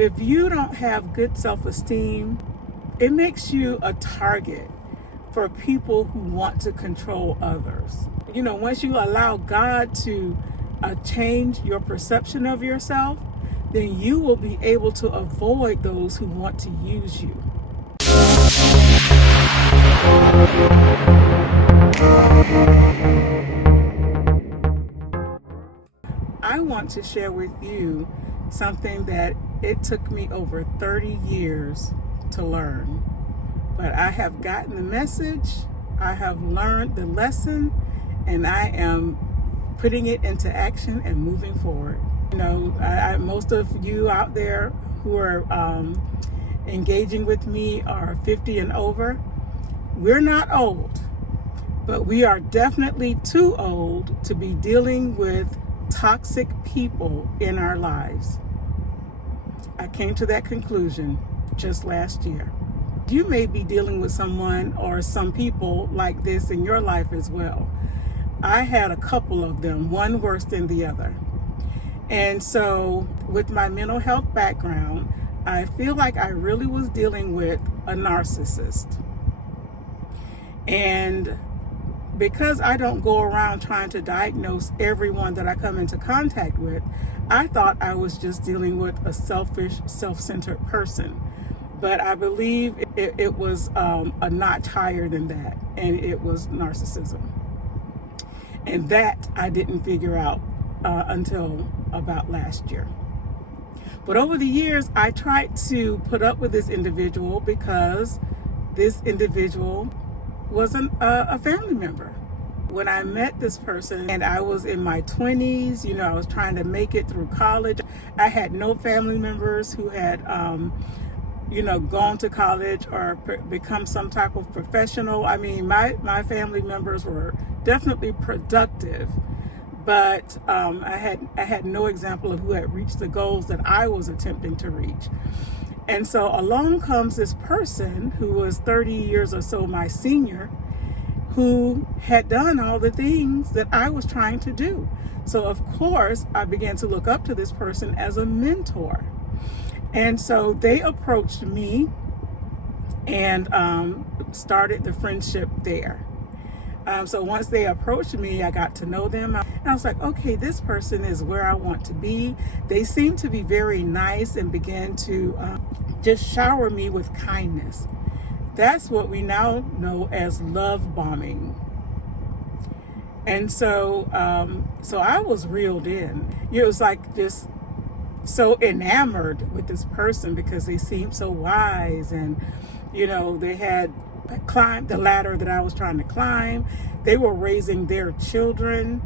If you don't have good self-esteem, it makes you a target for people who want to control others. Once you allow God to change your perception of yourself, then you will be able to avoid those who want to use you. I want to share with you something that it took me over 30 years to learn. But I have gotten the message, I have learned the lesson, and I am putting it into action and moving forward. Most of you out there who are engaging with me are 50 and over. We're not old, but we are definitely too old to be dealing with toxic people in our lives. I came to that conclusion just last year. You may be dealing with someone or some people like this in your life as well. I had a couple of them, one worse than the other. And so with my mental health background, I feel like I really was dealing with a narcissist. And because I don't go around trying to diagnose everyone that I come into contact with, I thought I was just dealing with a selfish, self-centered person. But I believe it was a notch higher than that, and it was narcissism. And that I didn't figure out until about last year. But over the years, I tried to put up with this individual because this individual wasn't a family member. When I met this person and I was in my 20s, I was trying to make it through college. I had no family members who had gone to college or become some type of professional. I mean, my family members were definitely productive, but I had no example of who had reached the goals that I was attempting to reach. And so along comes this person who was 30 years or so my senior, who had done all the things that I was trying to do. So of course, I began to look up to this person as a mentor. And so they approached me and started the friendship there. So once they approached me, I got to know them. And I was like, okay, this person is where I want to be. They seemed to be very nice and began to just shower me with kindness. That's what we now know as love bombing. And so I was reeled in. It was like just so enamored with this person because they seemed so wise, and they had climbed the ladder that I was trying to climb. They were raising their children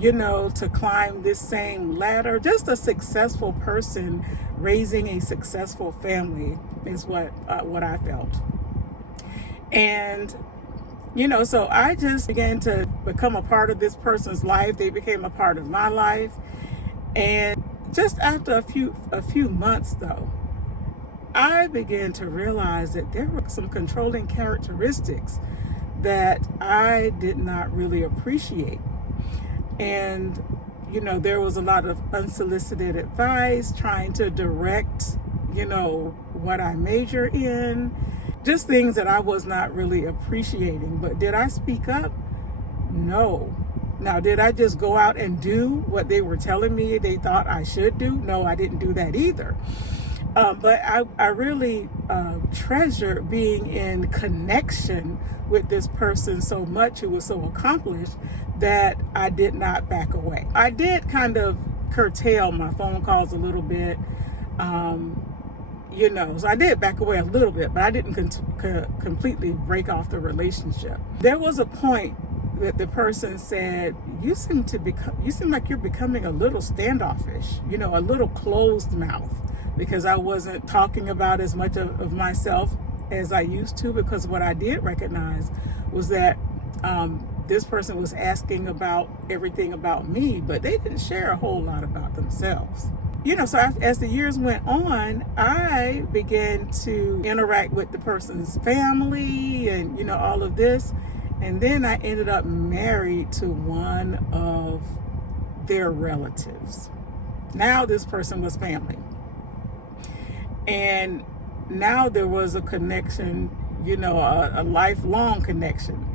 to climb this same ladder. Just a successful person raising a successful family is what I felt. And so I just began to become a part of this person's life. They became a part of my life. And just after a few months though, I began to realize that there were some controlling characteristics that I did not really appreciate. And there was a lot of unsolicited advice, trying to direct what I major in, just things that I was not really appreciating. But did I speak up? No. Now, did I just go out and do what they were telling me they thought I should do? No, I didn't do that either. But I really treasure being in connection with this person so much, who was so accomplished, that I did not back away. I did kind of curtail my phone calls a little bit, so I did back away a little bit, but I didn't completely break off the relationship. There was a point that the person said, you seem like you're becoming a little standoffish, a little closed mouth, because I wasn't talking about as much of myself as I used to, because what I did recognize was that this person was asking about everything about me, but they didn't share a whole lot about themselves. So as the years went on, I began to interact with the person's family and, all of this. And then I ended up married to one of their relatives. Now this person was family. And now there was a connection, a lifelong connection,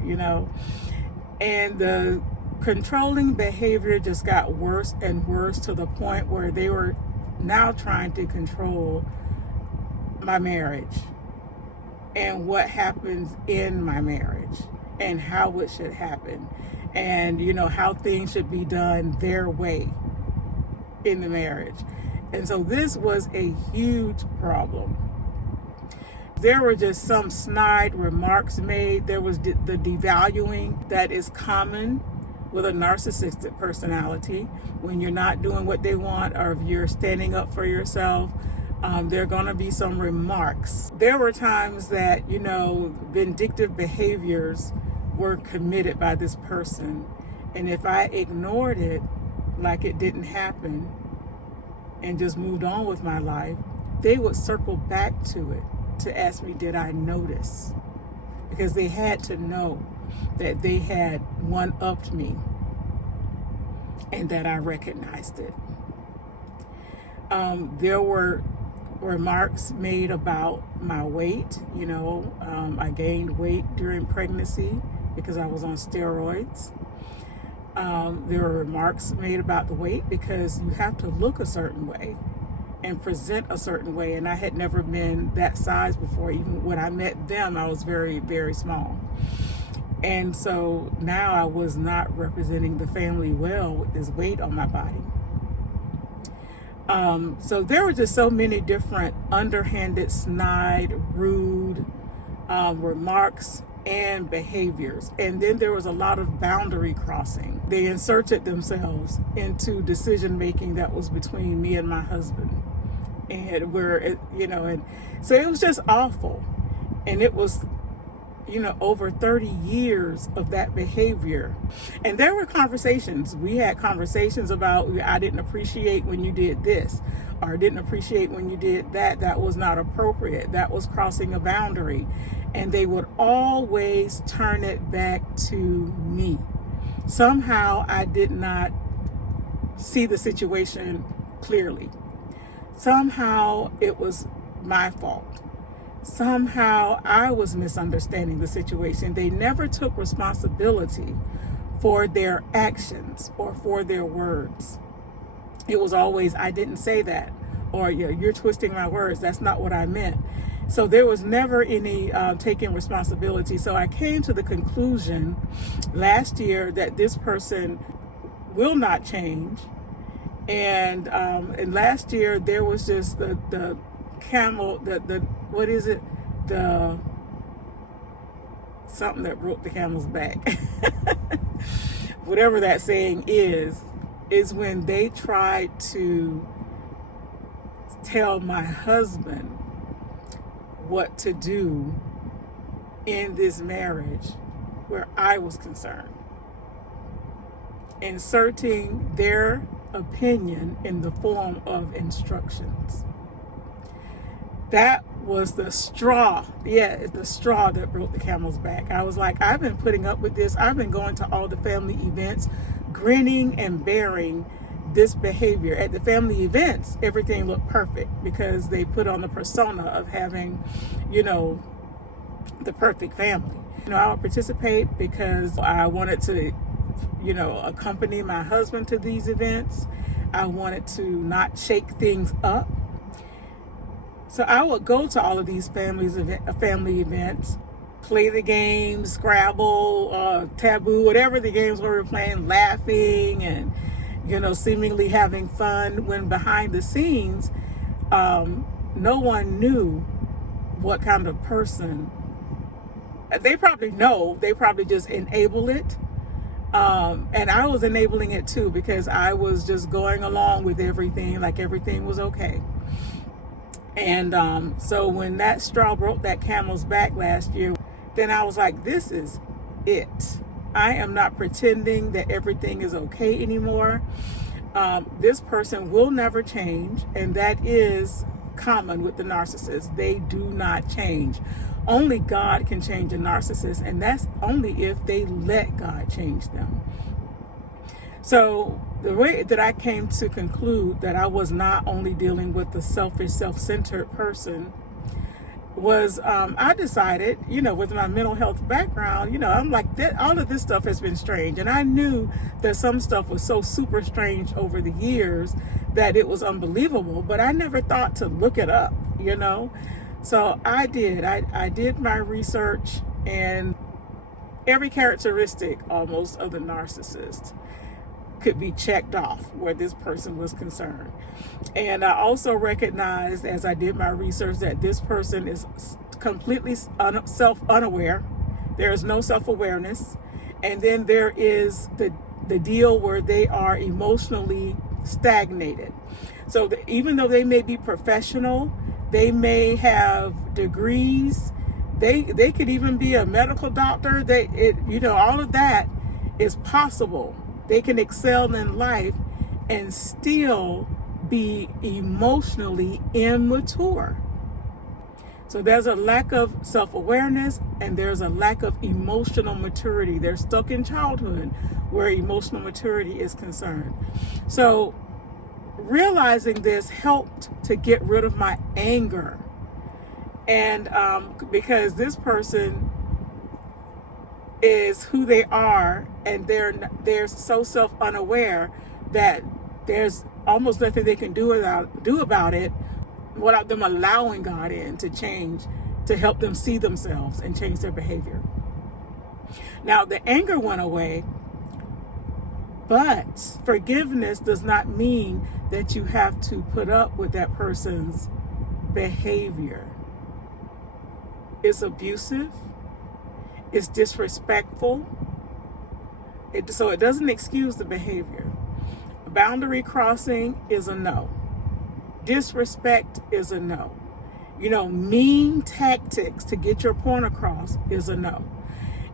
and the controlling behavior just got worse and worse to the point where they were now trying to control my marriage and what happens in my marriage and how it should happen, and how things should be done their way in the marriage. And so this was a huge problem. There were just some snide remarks made. There was the devaluing that is common with a narcissistic personality. When you're not doing what they want, or if you're standing up for yourself, there are going to be some remarks. There were times that, vindictive behaviors were committed by this person. And if I ignored it like it didn't happen and just moved on with my life, they would circle back to it to ask me, did I notice? Because they had to know that they had one-upped me and that I recognized it. There were remarks made about my weight. I gained weight during pregnancy because I was on steroids. There were remarks made about the weight because you have to look a certain way and present a certain way. And I had never been that size before. Even when I met them, I was very, very small. And so now I was not representing the family well with this weight on my body. So there were just so many different underhanded, snide, rude remarks and behaviors. And then there was a lot of boundary crossing. They inserted themselves into decision making that was between me and my husband. And and so it was just awful. And it was, over 30 years of that behavior. And there were conversations. We had conversations about, I didn't appreciate when you did this, or I didn't appreciate when you did that. That was not appropriate. That was crossing a boundary. And they would always turn it back to me. Somehow I did not see the situation clearly. Somehow it was my fault. Somehow I was misunderstanding the situation. They never took responsibility for their actions or for their words. It was always, I didn't say that, or you're twisting my words. That's not what I meant. So there was never any taking responsibility. So I came to the conclusion last year that this person will not change. And last year there was just the camel, what is it? Something that broke the camel's back. Whatever that saying is when they tried to tell my husband what to do in this marriage where I was concerned, inserting their opinion in the form of instructions. That was the straw. Yeah, the straw that broke the camel's back. I was like, I've been putting up with this. I've been going to all the family events, grinning and bearing this behavior. At the family events, everything looked perfect because they put on the persona of having, the perfect family. I would participate because I wanted to, accompany my husband to these events. I wanted to not shake things up. So I would go to all of these family events, play the games, Scrabble, Taboo, whatever the games we were playing, laughing and, seemingly having fun, when behind the scenes, no one knew what kind of person. They probably know, they probably just enable it. And I was enabling it too, because I was just going along with everything, like everything was okay. And so when that straw broke that camel's back last year, then I was like, this is it. I am not pretending that everything is okay anymore. This person will never change, and that is common with the narcissist. They do not change. Only God can change a narcissist, and that's only if they let God change them. So The way that I came to conclude that I was not only dealing with the selfish, self-centered person was I decided, with my mental health background, I'm like, that all of this stuff has been strange. And I knew that some stuff was so super strange over the years that it was unbelievable, but I never thought to look it up, So I did. I did my research, and every characteristic almost of the narcissist could be checked off where this person was concerned. And I also recognized as I did my research that this person is completely unaware. There is no self-awareness. And then there is the deal where they are emotionally stagnated. So even though they may be professional, they may have degrees, they could even be a medical doctor. All of that is possible. They can excel in life and still be emotionally immature. So there's a lack of self-awareness and there's a lack of emotional maturity. They're stuck in childhood where emotional maturity is concerned. So realizing this helped to get rid of my anger. And because this person is who they are, and they're so self-unaware that there's almost nothing they can do about it without them allowing God in to change, to help them see themselves and change their behavior. Now, the anger went away, but forgiveness does not mean that you have to put up with that person's behavior. It's abusive. It's disrespectful. So it doesn't excuse the behavior. Boundary crossing is a no. Disrespect is a no. Mean tactics to get your point across is a no.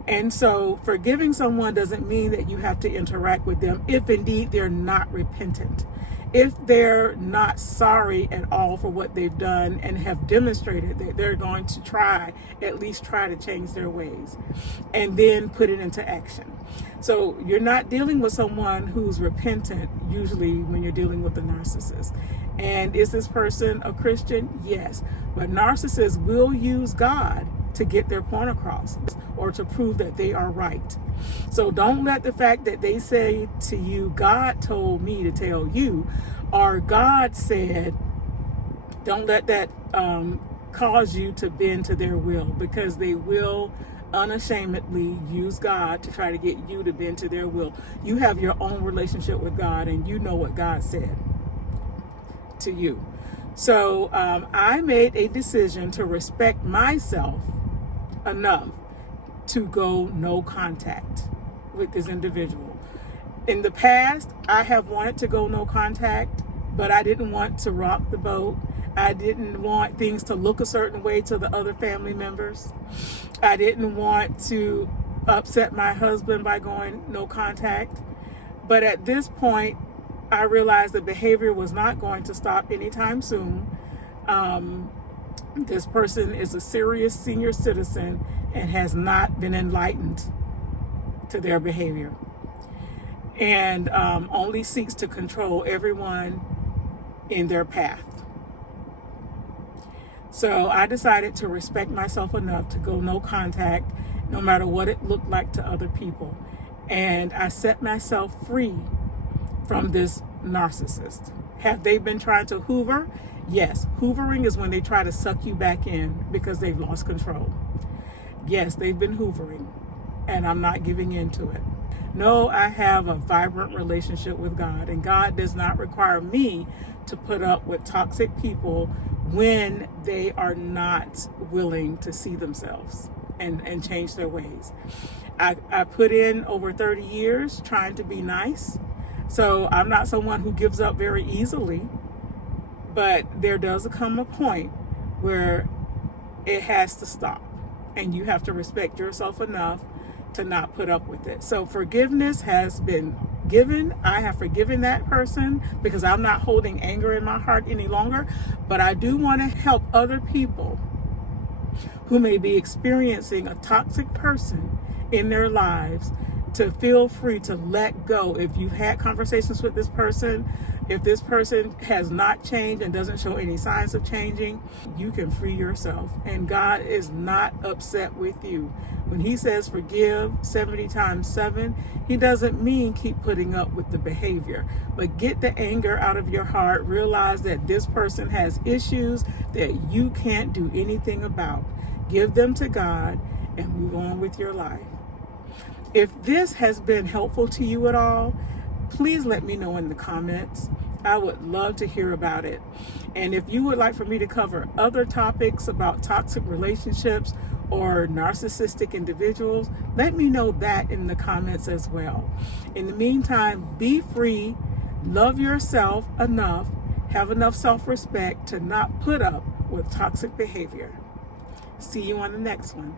And so forgiving someone doesn't mean that you have to interact with them if indeed they're not repentant. If they're not sorry at all for what they've done and have demonstrated that they're going to at least try to change their ways and then put it into action. So you're not dealing with someone who's repentant usually when you're dealing with a narcissist. And is this person a Christian? Yes. But narcissists will use God to get their point across or to prove that they are right. So don't let the fact that they say to you, God told me to tell you, or God said, don't let that cause you to bend to their will, because they will unashamedly use God to try to get you to bend to their will. You have your own relationship with God and you know what God said to you. So I made a decision to respect myself enough to go no contact with this individual. In the past, I have wanted to go no contact, but I didn't want to rock the boat. I didn't want things to look a certain way to the other family members. I didn't want to upset my husband by going no contact. But at this point, I realized the behavior was not going to stop anytime soon. This person is a serious senior citizen and has not been enlightened to their behavior, and only seeks to control everyone in their path. So I decided to respect myself enough to go no contact, no matter what it looked like to other people. And I set myself free from this narcissist. Have they been trying to hoover? Yes. Hoovering is when they try to suck you back in because they've lost control. Yes, they've been hoovering, and I'm not giving in to it. No, I have a vibrant relationship with God, and God does not require me to put up with toxic people when they are not willing to see themselves and change their ways. I put in over 30 years trying to be nice, so I'm not someone who gives up very easily, but there does come a point where it has to stop, and you have to respect yourself enough to not put up with it. So forgiveness has been given. I have forgiven that person because I'm not holding anger in my heart any longer, but I do want to help other people who may be experiencing a toxic person in their lives to feel free to let go. If you've had conversations with this person, if this person has not changed and doesn't show any signs of changing, you can free yourself. And God is not upset with you. When he says forgive 70 times 7, he doesn't mean keep putting up with the behavior. But get the anger out of your heart. Realize that this person has issues that you can't do anything about. Give them to God and move on with your life. If this has been helpful to you at all, please let me know in the comments. I would love to hear about it. And if you would like for me to cover other topics about toxic relationships or narcissistic individuals, let me know that in the comments as well. In the meantime, be free, love yourself enough, have enough self-respect to not put up with toxic behavior. See you on the next one.